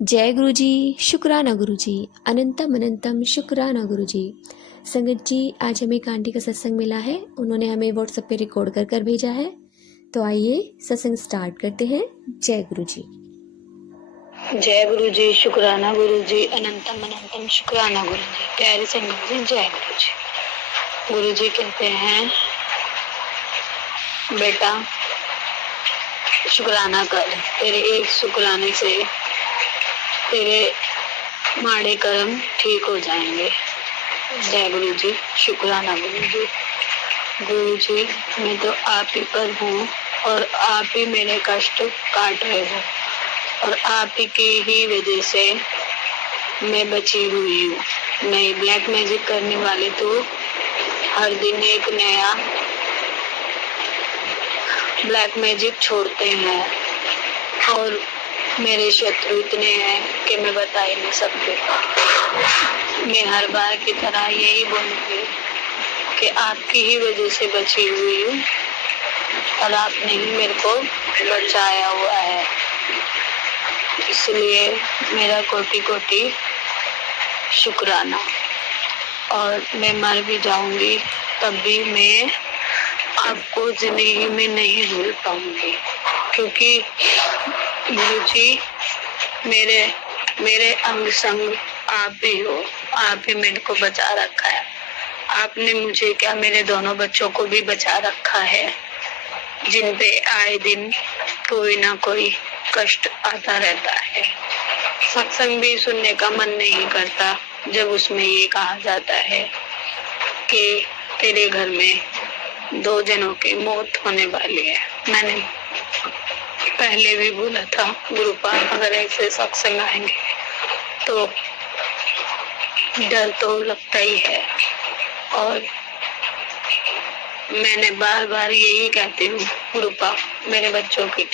जय गुरु जी, शुक्राना गुरु जी, अनंतम अनंतम शुक्राना गुरु जी। संगत जी, आज हमें एक आंटी का सत्संग मिला है। उन्होंने हमें व्हाट्सएप पे रिकॉर्ड कर कर भेजा है। तो आइए सत्संग स्टार्ट करते हैं। जय गुरु जी। जय गुरु जी, शुक्राना गुरु जी, अनंतम अनंतम शुक्राना गुरु जी। प्यारे संगत जी, जय गुरु जी। गुरु जी कहते हैं, बेटा शुक्राना कर, तेरे एक शुक्राने से तेरे माड़े कर्म ठीक हो जाएंगे। जय गुरु जी, शुक्राना गुरु जी। गुरु जी, मैं तो आप ही पर हूँ और आप ही मेरे कष्ट काट रहे हो और आप ही की ही वजह से मैं बची हुई हूँ। नहीं, ब्लैक मैजिक करने वाले तो हर दिन एक नया ब्लैक मैजिक छोड़ते हैं और मेरे शत्रु इतने हैं कि मैं बता ही नहीं सकती। मैं हर बार की तरह यही बोलूंगी कि आपकी ही वजह से बची हुई हूँ और आपने ही मेरे को बचाया हुआ है। इसलिए मेरा कोटि कोटि शुक्राना। और मैं मर भी जाऊंगी तब भी मैं आपको जिंदगी में नहीं भूल पाऊंगी, क्योंकि गुरु जी मेरे अंग संग आप ही हो। आप ही मेरे को बचा रखा है। आपने मुझे क्या, मेरे दोनों बच्चों को भी बचा रखा है, जिन पे आए दिन कोई ना कोई कष्ट आता रहता है। सत्संग भी सुनने का मन नहीं करता जब उसमें ये कहा जाता है कि तेरे घर में 2 जनों की मौत होने वाली है। मैंने पहले भी बोला था, गुरुपा अगर ऐसे सत्संग आएंगे तो डर तो लगता ही है। और मैंने बार बार यही कहती हूँ, गुरुपा मेरे बच्चों की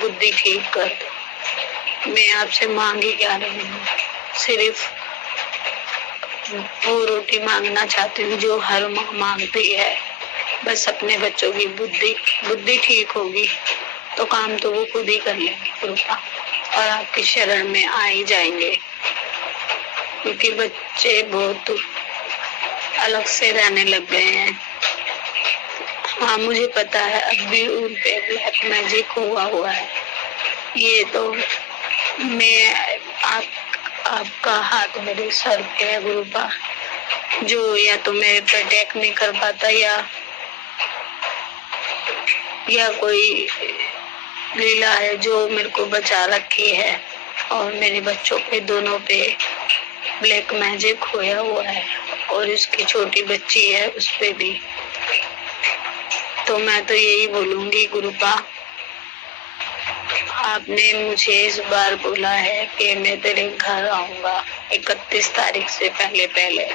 बुद्धि ठीक कर दो। मैं आपसे मांग ही क्या रही हूँ, सिर्फ वो रोटी मांगना चाहती हूँ जो हर माँ मांगती है। बस अपने बच्चों की बुद्धि ठीक होगी तो काम तो वो खुद ही कर लेंगे गुरुपा, और आपकी शरण में आ ही जाएंगे। क्योंकि बच्चे बहुत अलग से रहने लग गए हैं। हाँ, मुझे पता है अब भी उन पे ब्लैक मैजिक हुआ है। ये तो मैं आपका हाथ मेरे सर पे है गुरुपा, जो या तो मेरे पे अटैक नहीं कर पाता या कोई लीला है जो मेरे को बचा रखी है। और मेरे बच्चों पे दोनों पे ब्लैक मैजिक होया हुआ है और इसकी छोटी बच्ची है उस पे भी। तो मैं तो यही बोलूंगी गुरुपा, आपने मुझे इस बार बोला है कि मैं तेरे घर आऊंगा 31 तारीख से पहले।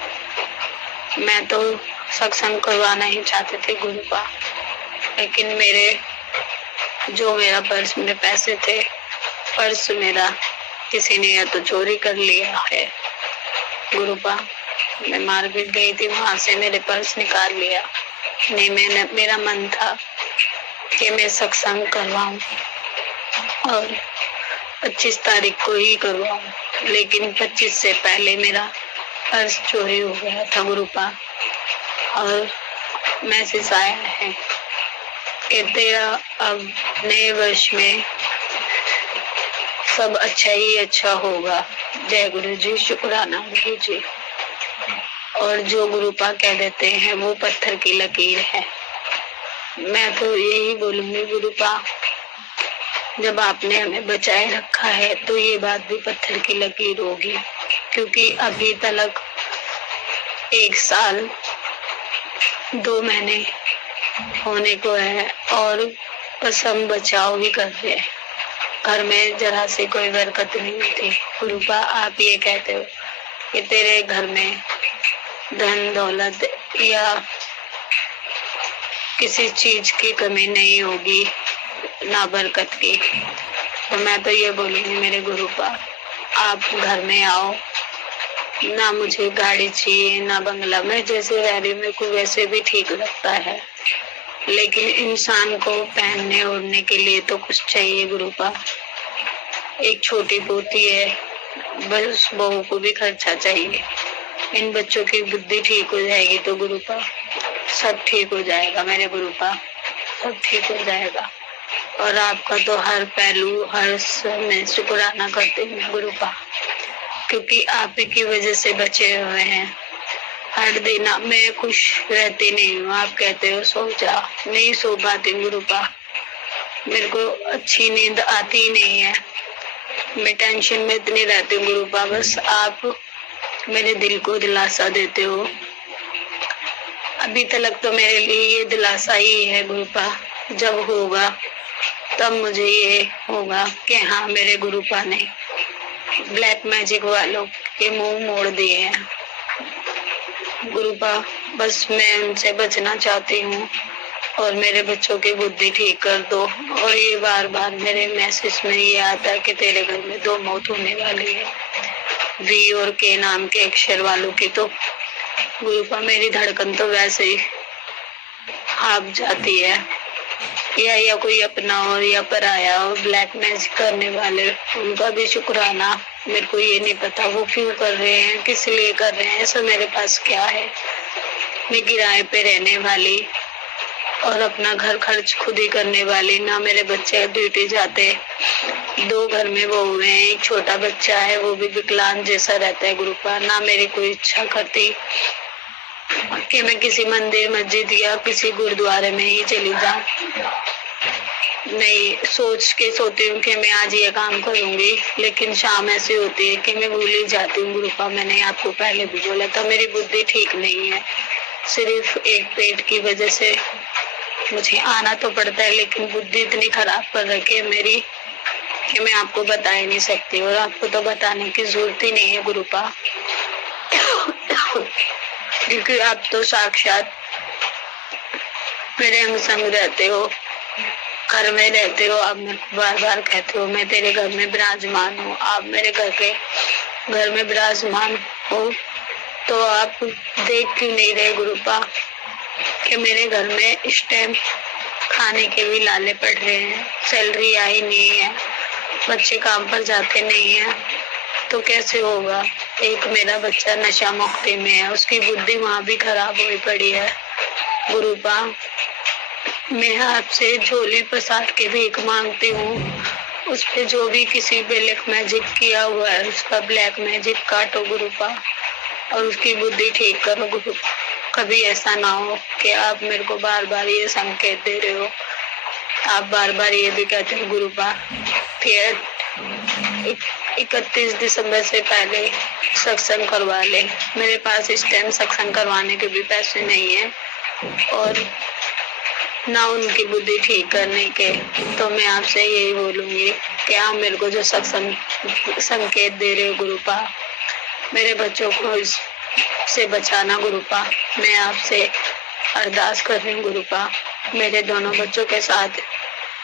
मैं तो सत्संग करवाना ही चाहती थी गुरुपा, लेकिन मेरा पर्स में पैसे थे, पर्स मेरा किसी ने या तो चोरी कर लिया है गुरुपा। मैं मार्केट गई थी, वहां से मेरे पर्स निकाल लिया। नहीं, मेरा मन था कि मैं सत्संग करवाऊं और 25 तारीख को ही करवाऊं, लेकिन 25 से पहले मेरा पर्स चोरी हो गया था गुरुपा। और मैसेज आया है कि तेरा अब नए वर्ष में सब अच्छा ही अच्छा होगा। जय गुरु जी, शुक्राना गुरु जी। और जो गुरुपा कह देते हैं वो पत्थर की लकीर है। मैं तो यही बोलूंगी गुरुपा, जब आपने हमें बचाए रखा है तो ये बात भी पत्थर की लकीर होगी, क्योंकि अभी तक 1 साल 2 महीने होने को है और बस हम बचाव ही कर रहे हैं। घर में जरा से कोई बरकत नहीं होती गुरुपा। आप ये कहते हो कि तेरे घर में धन दौलत या किसी चीज की कमी नहीं होगी, ना बरकत की। तो मैं तो ये बोलूंगी मेरे गुरुपा, आप घर में आओ। ना मुझे गाड़ी चाहिए ना बंगला, मैं जैसे रह रही मेरे को वैसे भी ठीक लगता है, लेकिन इंसान को पहनने ओढ़ने के लिए तो कुछ चाहिए गुरुपा। एक छोटी पोती है, बस बहू को भी खर्चा चाहिए। इन बच्चों की बुद्धि ठीक हो जाएगी तो गुरुपा सब ठीक हो जाएगा। मेरे गुरुपा सब ठीक हो जाएगा। और आपका तो हर पहलू हर समय शुक्राना करते हैं गुरुपा, क्योंकि आप ही की वजह से बचे हुए हैं। हर दिन मैं खुश रहती नहीं हूँ। आप कहते हो सो जा, नहीं सो पाती गुरुपा। मेरे को अच्छी नींद आती ही नहीं है। मैं टेंशन में इतनी रहती हूँ गुरुपा। बस आप मेरे दिल को दिलासा देते हो। अभी तक तो मेरे लिए ये दिलासा ही है गुरुपा। जब होगा तब मुझे ये होगा कि हाँ, मेरे गुरुपा ने ब्लैक मैजिक वालों के मुंह मोड़ दिए हैं गुरुपा। बस मैं उनसे बचना चाहती हूँ और मेरे बच्चों की बुद्धि ठीक कर दो। और ये बार बार मेरे मैसेज में ये आता है कि तेरे घर में 2 मौत होने वाली है, वी और के नाम के अक्षर वालों की। तो गुरुपा मेरी धड़कन तो वैसे ही हाँफ जाती है। या कोई अपना और या पराया और ब्लैक मैजिक करने वाले, उनका भी शुक्राना। मेरे को ये नहीं पता वो क्यों कर रहे हैं, किस लिए कर रहे हैं। ऐसा मेरे पास क्या है। मैं किराए पे रहने वाली और अपना घर खर्च खुद ही करने वाली। ना मेरे बच्चे ड्यूटी जाते, 2 घर में वो हुए हैं, एक छोटा बच्चा है वो भी विकलांग जैसा रहता है गुरुपा। ना मेरी कोई इच्छा करती कि मैं किसी मंदिर मस्जिद या किसी गुरुद्वारे में ही चली जाऊं। नहीं सोच के सोती हूँ कि मैं आज ये काम करूंगी, लेकिन शाम ऐसी होती है कि मैं भूल ही जाती हूँ गुरुपा। मैंने आपको पहले भी बोला था मेरी बुद्धि ठीक नहीं है। सिर्फ एक पेट की वजह से मुझे आना तो पड़ता है, लेकिन बुद्धि इतनी खराब कर रखी है मेरी कि मैं आपको बता ही नहीं सकती। और आपको तो बताने की जरूरत ही नहीं है गुरुपा, क्योंकि आप तो साक्षात मेरे अंग संग रहते हो, घर में रहते हो। आप मेरे को बार बार कहते हो मैं तेरे घर में विराजमान हूँ। आप मेरे घर में विराजमान हो तो आप देख क्यों नहीं रहे गुरुपा कि मेरे घर में इस टाइम खाने के भी लाले पड़ रहे हैं, सैलरी आई नहीं है, बच्चे काम पर जाते नहीं है, तो कैसे होगा। एक मेरा बच्चा नशा मुक्ति में है, उसकी बुद्धि वहां भी खराब हुई पड़ी है गुरुपा। मैं आपसे झोली पसार के भीख मांगती हूँ। उस पे जो भी किसी ब्लैक मैजिक किया हुआ है उसका ब्लैक मैजिक काटो गुरुपा और उसकी बुद्धि ठीक करो गुरुपा। कभी ऐसा ना हो कि आप मेरे को बार बार ये संकेत दे रहे हो। आप बार बार ये भी कहते हो गुरुपा फिर 31 दिसंबर से पहले सत्संग करवा ले। मेरे पास इस टाइम सत्संग करवाने के भी पैसे नहीं है और ना उनकी बुद्धि ठीक करने के। तो मैं आपसे यही बोलूंगी कि आप मेरे को जो सत्संग संकेत दे रहे हो गुरुपा, मेरे बच्चों को इससे बचाना गुरुपा। मैं आपसे अरदास कर रही हूँ गुरुपा, मेरे दोनों बच्चों के साथ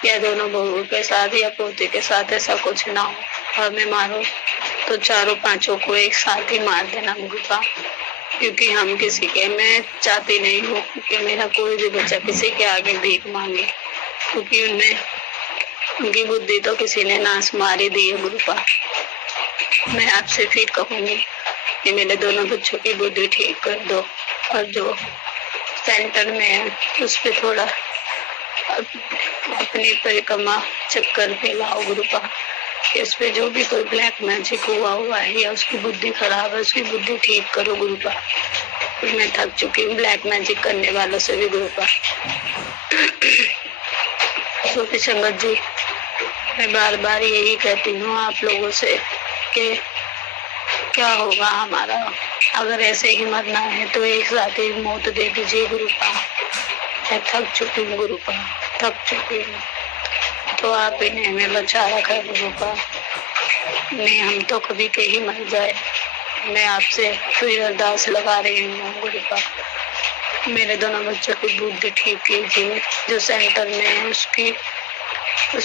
या दोनों बहुओं के साथ या पोते के साथ ऐसा कुछ ना हो। और मैं मारूं तो 4-5 को एक साथ ही मार देना गुरुपा, क्योंकि हम किसी के, मैं चाहती नहीं हूँ कि मेरा कोई भी बच्चा किसी के आगे भीख मांगे, क्योंकि उनकी बुद्धि तो किसी ने नाश मारी दी है गुरुपा। मैं आपसे फिर कहूंगी कि मेरे दोनों बच्चों की बुद्धि ठीक कर दो और जो सेंटर में है उस पर थोड़ा अपनी परिक्रमा चक्कर पे लाओ गुरुपा। इस पे जो भी कोई ब्लैक मैजिक हुआ है या उसकी बुद्धि खराब है उसकी बुद्धि ठीक करो गुरुपा। मैं थक चुकी हूँ ब्लैक मैजिक करने वालों से भी गुरुपा। सोफी संगत जी, मैं बार बार यही कहती हूँ आप लोगों से कि क्या होगा हमारा, अगर ऐसे ही मरना है तो एक साथ ही मौत दे दीजिए गुरुपा। मैं थक चुकी हूँ गुरुपा, थक चुकी हूँ। तो आप इन्हें हमें बचा रखा है गुरुपा। नहीं हम तो कभी कहीं मर जाए। मैं आपसे फिर अरदास लगा रही हूँ गुरुपा, मेरे दोनों बच्चों की बुद्धि ठीक कीजिए। जो सेंटर में है उस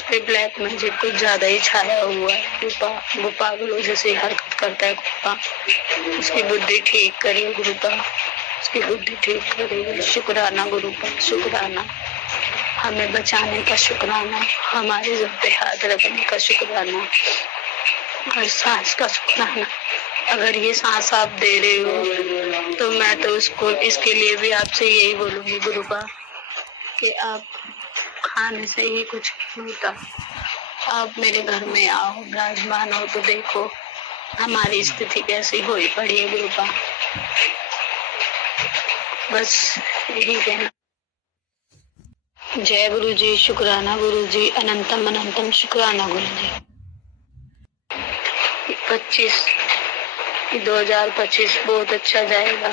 पे ब्लैक मैजिक कुछ ज्यादा ही छाया हुआ है गुरुपा। वो पागलों जैसे हरकत करता है गुरुपा, उसकी बुद्धि ठीक करिए गुरुपा, उसकी बुद्धि ठीक करिए। शुक्राना गुरुपा, शुक्राना, हमें बचाने का शुक्राना, हमारे जब पे हाथ रखने का शुक्राना। और सांस का शुक्राना। अगर ये सांस आप दे रहे हो तो मैं तो उसको इसके लिए भी आपसे यही बोलूंगी गुरुपा कि आप खाने से ही कुछ नहीं होता। आप मेरे घर में आओ, विराजमान हो तो देखो हमारी स्थिति कैसी हुई पड़ी है गुरुपा। बस यही कहना। जय गुरु जी, शुक्राना गुरु जी, अनंतम अनंतम शुक्राना गुरु जी। 2025 बहुत अच्छा जाएगा।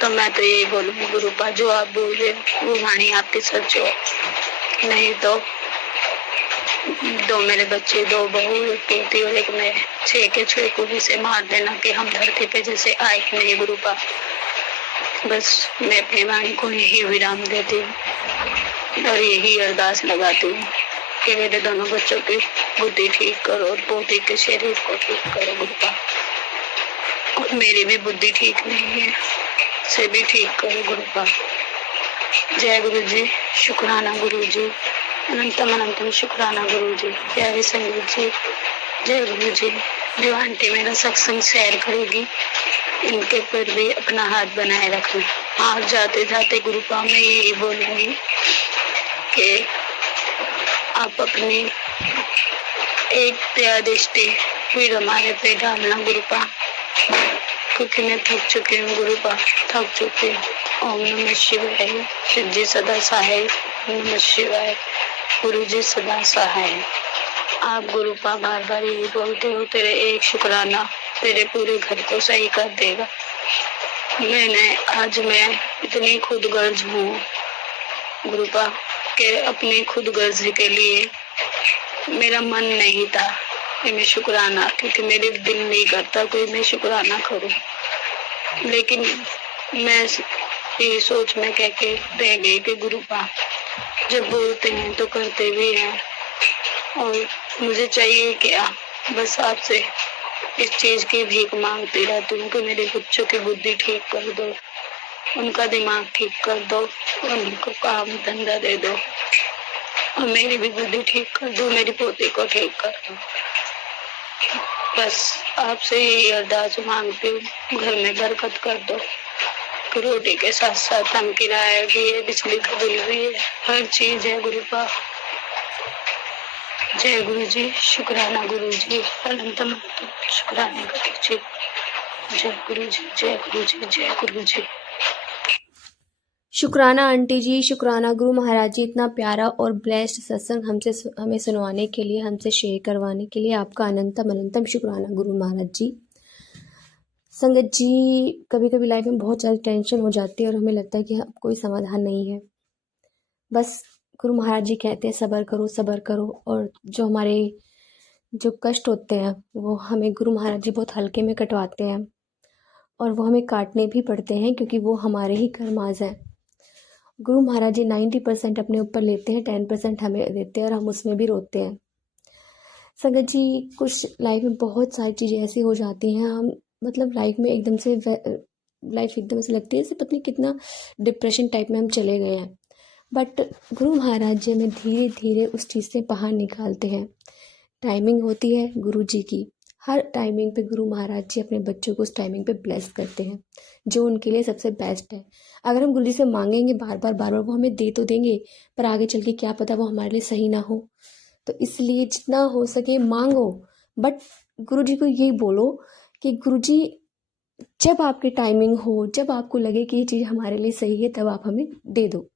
तो मैं तो यही बोलूंगी गुरुपा, जो आप बोल रहे हो वो वाणी आपकी सच हो। नहीं तो 2 मेरे बच्चे, 2 बहू, एक पोती और एक मैं, 6 के 6 को भी से मार देना कि हम धरती पे जैसे आए ही नहीं गुरुपा। बस मैं अपनी वाणी को यही विराम देती हूँ और यही अरदास लगाती हूँ कि मेरे दोनों बच्चों की बुद्धि ठीक करो और पोती के शरीर को ठीक करो गुरुपा। और मेरी भी बुद्धि ठीक नहीं है, से भी ठीक करो गुरुपा। जय गुरु जी, शुक्राना गुरु जी, अनंतम अनंतम शुक्राना गुरु जी। प्यारे संगीत जी, जय गुरु जी। जो आंटी मेरा सत्संग शेयर करेगी इनके पर भी अपना हाथ बनाए रखना। और जाते जाते गुरुपा में यही बोलूंगी कि आप अपनी एक दया दृष्टि फिर हमारे पे डालना गुरुपा, क्योंकि मैं थक चुकी हूँ गुरुपा, थक चुकी हूँ। ओम नमः शिवाय। शिव जी सदा सहाय। ओम नमः शिवाय। गुरु जी सदा सहाय। आप गुरुपा बार बार यही बोलते हो, तेरे एक शुक्राना तेरे पूरे घर को सही कर देगा। मैं इतनी खुदगर्ज हूँ गुरुपा के अपनी खुदगर्जी के लिए मेरा मन नहीं था कि मैं शुक्राना, क्योंकि मेरे दिल नहीं करता कोई मैं शुक्राना करूं। लेकिन मैं ये सोच में कह के रह गई कि गुरुपा जब बोलते हैं तो करते भी हैं, और मुझे चाहिए क्या, बस आपसे इस चीज की भीख मांगती रहती हूँ कि मेरे बच्चों की बुद्धि ठीक कर दो, उनका दिमाग ठीक कर दो, उनको काम धंधा दे दो, और मेरी भी बुद्धि ठीक कर दो, मेरी पोती को ठीक कर दो। बस आपसे यही अरदास मांगती हूँ, घर में बरकत कर दो। रोटी के साथ साथ हम किराया भी है, बिजली का बिल भी है, हर चीज है गुरुपा। जय गुरु जी, शुक्राना गुरु जी, अनंतम शुक्राना गुरु जी। जय गुरु जी, जय गुरु जी, जय गुरु जी। शुक्राना आंटी जी, शुक्राना गुरु महाराज जी, इतना प्यारा और ब्लेस्ड सत्संग हमें सुनवाने के लिए, हमसे शेयर करवाने के लिए आपका अनंतम अनंतम शुक्राना गुरु महाराज जी। संगत जी, कभी कभी लाइफ में बहुत ज़्यादा टेंशन हो जाती है और हमें लगता है कि कोई समाधान नहीं है। बस गुरु महाराज जी कहते हैं सब्र करो, सब्र करो, और जो कष्ट होते हैं वो हमें गुरु महाराज जी बहुत हल्के में कटवाते हैं, और वो हमें काटने भी पड़ते हैं क्योंकि वो हमारे ही कर्माज हैं। गुरु महाराज जी 90% अपने ऊपर लेते हैं, 10% हमें देते हैं, और हम उसमें भी रोते हैं। संगत जी, कुछ लाइफ में बहुत सारी चीज़ें ऐसी हो जाती हैं, हम मतलब लाइफ एकदम से लगती है जैसे पता नहीं कितना डिप्रेशन टाइप में हम चले गए हैं। बट गुरु महाराज जी हमें धीरे धीरे उस चीज़ से बाहर निकालते हैं। टाइमिंग होती है गुरु जी की, हर टाइमिंग पे गुरु महाराज जी अपने बच्चों को उस टाइमिंग पे ब्लेस करते हैं जो उनके लिए सबसे बेस्ट है। अगर हम गुरु जी से मांगेंगे बार बार वो हमें दे तो देंगे, पर आगे चल के क्या पता वो हमारे लिए सही ना हो। तो इसलिए जितना हो सके मांगो, बट गुरु जी को यही बोलो कि गुरु जी जब आपकी टाइमिंग हो, जब आपको लगे कि ये चीज़ हमारे लिए सही है, तब आप हमें दे दो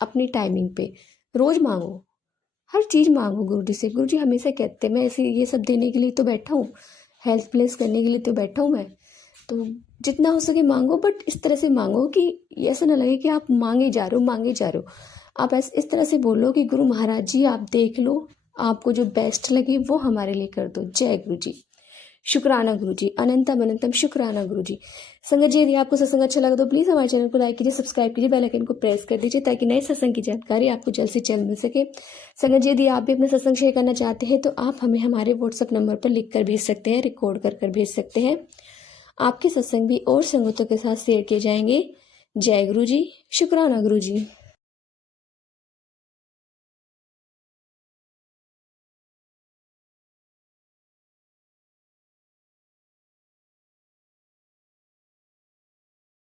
अपनी टाइमिंग पे। रोज़ मांगो, हर चीज़ मांगो गुरु जी से। गुरु जी हमेशा कहते हैं, मैं ऐसे ये सब देने के लिए तो बैठा हूँ, हेल्प प्लेस करने के लिए तो बैठा हूँ मैं, तो जितना हो सके मांगो, बट इस तरह से मांगो कि ऐसा ना लगे कि आप मांगे जा रहे हो। आप इस तरह से बोलो कि गुरु महाराज जी आप देख लो, आपको जो बेस्ट लगे वो हमारे लिए कर दो। जय गुरु जी, शुक्राना गुरु जी, अनंतम अनंतम शुक्राना गुरु जी। संगत जी, यदि आपको सत्संग अच्छा लगा तो प्लीज़ हमारे चैनल को लाइक कीजिए, सब्सक्राइब कीजिए, बेल आइकन को प्रेस कर दीजिए ताकि नए सत्संग की जानकारी आपको जल्द से जल्द मिल सके। संगत जी, यदि आप भी अपना सत्संग शेयर करना चाहते हैं तो आप हमें हमारे व्हाट्सएप नंबर पर लिख कर भेज सकते हैं, रिकॉर्ड कर भेज सकते हैं। आपके सत्संग भी और संगतों के साथ शेयर किए जाएंगे। जय गुरु जी, शुक्राना गुरु जी।